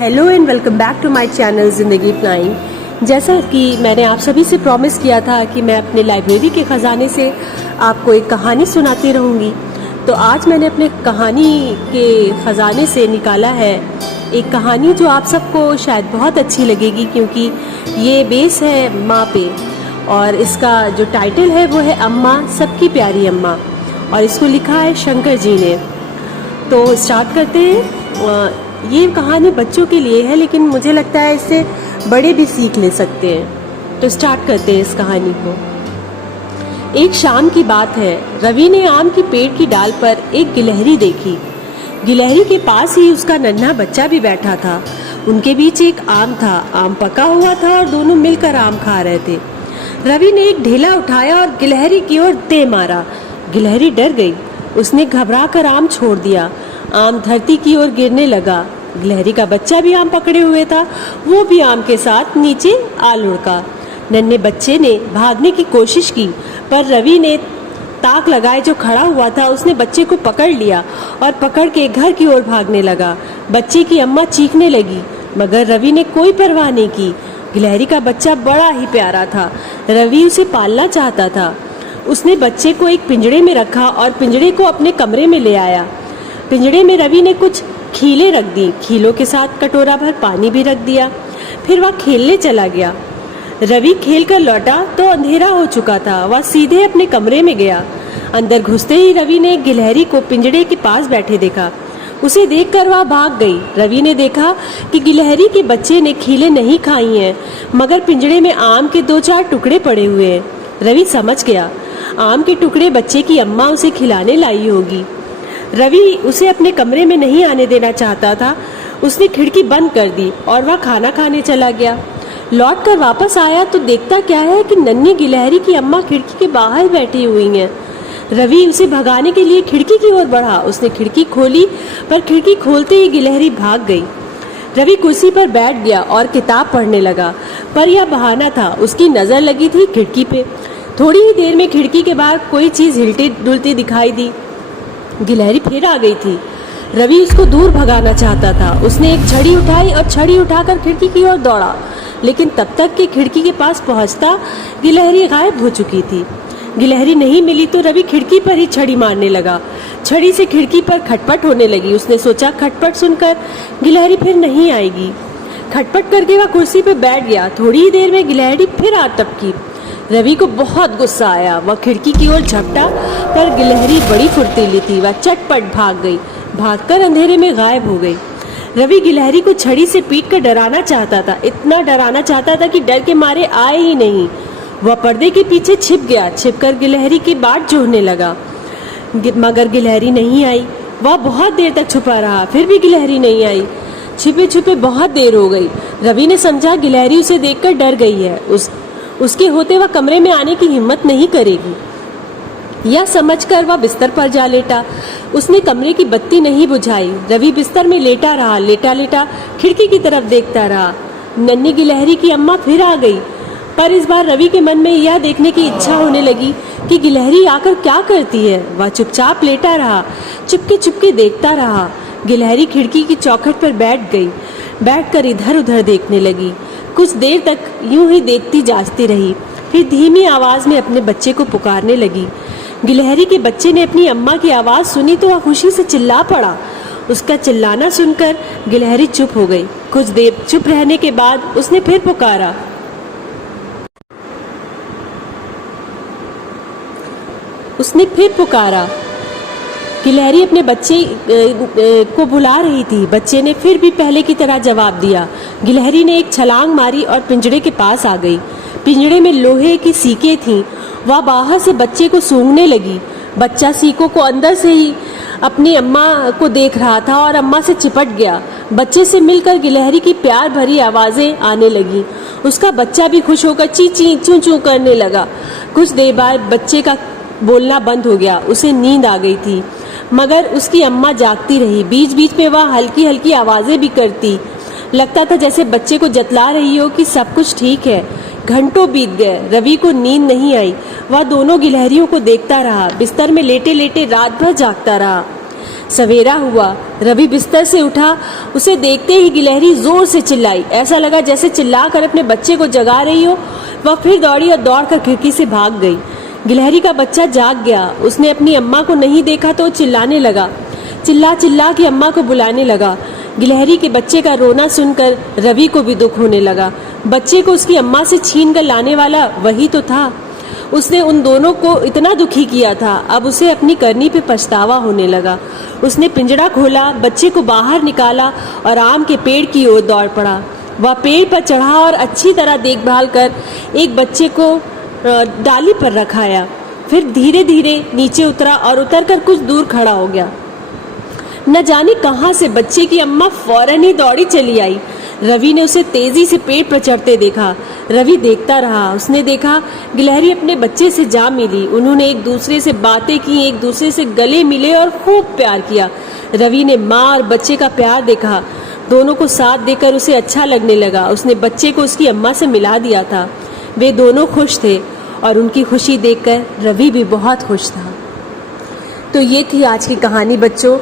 Hello and welcome back to my channel Zindagi flying. जैसा कि मैंने आप सभी से प्रॉमिस किया था कि मैं अपने लाइब्रेरी के ख़जाने से आपको एक कहानी सुनाती रहूँगी, तो आज मैंने अपने कहानी के ख़जाने से निकाला है एक कहानी जो आप सबको शायद बहुत अच्छी लगेगी, क्योंकि ये बेस है माँ पे और इसका जो टाइटल है वो है अम्मा सबकी प्यारी अम्मा, और इसको लिखा है शंकर जी ने। तो स्टार्ट करते हैं। ये कहानी बच्चों के लिए है, लेकिन मुझे लगता है इससे बड़े भी सीख ले सकते हैं। तो स्टार्ट करते हैं इस कहानी को। एक शाम की बात है, रवि ने आम की पेड़ की डाल पर एक गिलहरी देखी। गिलहरी के पास ही उसका नन्हा बच्चा भी बैठा था। उनके बीच एक आम था। आम पका हुआ था और दोनों मिलकर आम खा रहे थे। रवि ने एक ढेला उठाया और गिलहरी की ओर दे मारा। गिलहरी डर गई। उसने घबराकर आम छोड़ दिया। आम धरती की ओर गिरने लगा। गिलहरी का बच्चा भी आम पकड़े हुए था, वो भी आम के साथ नीचे आ लुढ़का। नन्हे बच्चे ने भागने की कोशिश की, पर रवि ने ताक लगाए जो खड़ा हुआ था उसने बच्चे को पकड़ लिया और पकड़ के घर की ओर भागने लगा। बच्चे की अम्मा चीखने लगी, मगर रवि ने कोई परवाह नहीं की। गिलहरी का बच्चा बड़ा ही प्यारा था। रवि उसे पालना चाहता था। उसने बच्चे को एक पिंजड़े में रखा और पिंजड़े को अपने कमरे में ले आया। पिंजड़े में रवि ने कुछ खीलें रख दी। खीलों के साथ कटोरा भर पानी भी रख दिया। फिर वह खेलने चला गया। रवि खेलकर लौटा तो अंधेरा हो चुका था। वह सीधे अपने कमरे में गया। अंदर घुसते ही रवि ने गिलहरी को पिंजड़े के पास बैठे देखा। उसे देखकर वह भाग गई। रवि ने देखा कि गिलहरी के बच्चे ने खीलें नहीं खाई हैं, मगर पिंजड़े में आम के 2-4 टुकड़े पड़े हुए हैं। रवि समझ गया, आम के टुकड़े बच्चे की अम्मा उसे खिलाने लाई होगी। रवि उसे अपने कमरे में नहीं आने देना चाहता था। उसने खिड़की बंद कर दी और वह खाना खाने चला गया। लौट कर वापस आया तो देखता क्या है कि नन्ही गिलहरी की अम्मा खिड़की के बाहर बैठी हुई हैं। रवि उसे भगाने के लिए खिड़की की ओर बढ़ा। उसने खिड़की खोली, पर खिड़की खोलते ही गिलहरी भाग गई। रवि कुर्सी पर बैठ गया और किताब पढ़ने लगा, पर यह बहाना था। उसकी नज़र लगी थी खिड़की पे। थोड़ी ही देर में खिड़की के बाहर कोई चीज़ हिलती डुलती दिखाई दी। गिलहरी फिर आ गई थी। रवि उसको दूर भगाना चाहता था। उसने एक छड़ी उठाई और छड़ी उठाकर खिड़की की ओर दौड़ा, लेकिन तब तक कि खिड़की के पास पहुंचता गिलहरी गायब हो चुकी थी। गिलहरी नहीं मिली तो रवि खिड़की पर ही छड़ी मारने लगा। छड़ी से खिड़की पर खटपट होने लगी। उसने सोचा खटपट सुनकर गिलहरी फिर नहीं आएगी। खटपट करके वह कुर्सी पर बैठ गया। थोड़ी ही देर में गिलहरी फिर आ टपकी। रवि को बहुत गुस्सा आया। वह खिड़की की ओर झपटा, पर गिलहरी बड़ी फुर्तीली थी। वह चटपट भाग गई। भागकर अंधेरे में गायब हो गई। रवि गिलहरी को छड़ी से पीटकर डराना चाहता था। इतना डराना चाहता था कि डर के मारे आए ही नहीं। वह पर्दे के पीछे छिप गया। छिपकर गिलहरी की बाट जोहने लगा, मगर गिलहरी नहीं आई। वह बहुत देर तक छुपा रहा, फिर भी गिलहरी नहीं आई। छिपे छुपे बहुत देर हो गई। रवि ने समझा गिलहरी उसे देखकर डर गई है। उसके होते वह कमरे में आने की हिम्मत नहीं करेगी। यह समझकर वह बिस्तर पर जा लेटा। उसने कमरे की बत्ती नहीं बुझाई। रवि बिस्तर में लेटा रहा। लेटा लेटा खिड़की की तरफ देखता रहा। नन्ही गिलहरी की अम्मा फिर आ गई, पर इस बार रवि के मन में यह देखने की इच्छा होने लगी कि गिलहरी आकर क्या करती है। वह चुपचाप लेटा रहा, चुपके चुपके देखता रहा। गिलहरी खिड़की की चौखट पर बैठ गई। बैठकर इधर उधर देखने लगी। कुछ देर तक यूं ही देखती जांचती रही, फिर धीमी आवाज में अपने बच्चे को पुकारने लगी। गिलहरी के बच्चे ने अपनी अम्मा की आवाज सुनी तो वह खुशी से चिल्ला पड़ा। उसका चिल्लाना सुनकर गिलहरी चुप हो गई। कुछ देर चुप रहने के बाद उसने फिर पुकारा। गिलहरी अपने बच्चे को बुला रही थी। बच्चे ने फिर भी पहले की तरह जवाब दिया। गिलहरी ने एक छलांग मारी और पिंजड़े के पास आ गई। पिंजड़े में लोहे की सीकें थीं। वह बाहर से बच्चे को सूंघने लगी। बच्चा सीकों को अंदर से ही अपनी अम्मा को देख रहा था और अम्मा से चिपट गया। बच्चे से मिलकर गिलहरी की प्यार भरी आवाज़ें आने लगी। उसका बच्चा भी खुश होकर ची ची चूं चूं करने लगा। कुछ देर बाद बच्चे का बोलना बंद हो गया। उसे नींद आ गई थी, मगर उसकी अम्मा जागती रही। बीच बीच में वह हल्की हल्की आवाज़ें भी करती। लगता था जैसे बच्चे को जतला रही हो कि सब कुछ ठीक है। घंटों बीत गए। रवि को नींद नहीं आई। वह दोनों गिलहरियों को देखता रहा। बिस्तर में लेटे लेटे रात भर जागता रहा। सवेरा हुआ, रवि बिस्तर से उठा। उसे देखते ही गिलहरी जोर से चिल्लाई। ऐसा लगा जैसे चिल्लाकर अपने बच्चे को जगा रही हो। वह फिर दौड़ी और दौड़कर खिड़की से भाग गई। गिलहरी का बच्चा जाग गया। उसने अपनी अम्मा को नहीं देखा तो चिल्लाने लगा, चिल्ला चिल्ला के अम्मा को बुलाने लगा। गिलहरी के बच्चे का रोना सुनकर रवि को भी दुख होने लगा। बच्चे को उसकी अम्मा से छीन कर लाने वाला वही तो था। उसने उन दोनों को इतना दुखी किया था। अब उसे अपनी करनी पे पछतावा होने लगा। उसने पिंजड़ा खोला, बच्चे को बाहर निकाला और आम के पेड़ की ओर दौड़ पड़ा। वह पेड़ पर चढ़ा और अच्छी तरह देखभाल कर एक बच्चे को डाली पर रखाया। फिर धीरे धीरे नीचे उतरा और उतरकर कुछ दूर खड़ा हो गया। न जाने कहां से बच्चे की अम्मा फौरन ही दौड़ी चली आई। रवि ने उसे तेजी से पेड़ पर चढ़ते देखा। रवि देखता रहा। उसने देखा गिलहरी अपने बच्चे से जा मिली। उन्होंने एक दूसरे से बातें की, एक दूसरे से गले मिले और खूब प्यार किया। रवि ने माँ और बच्चे का प्यार देखा। दोनों को साथ देकर उसे अच्छा लगने लगा। उसने बच्चे को उसकी अम्मा से मिला दिया था। वे दोनों खुश थे और उनकी खुशी देखकर रवि भी बहुत खुश था। तो ये थी आज की कहानी बच्चों।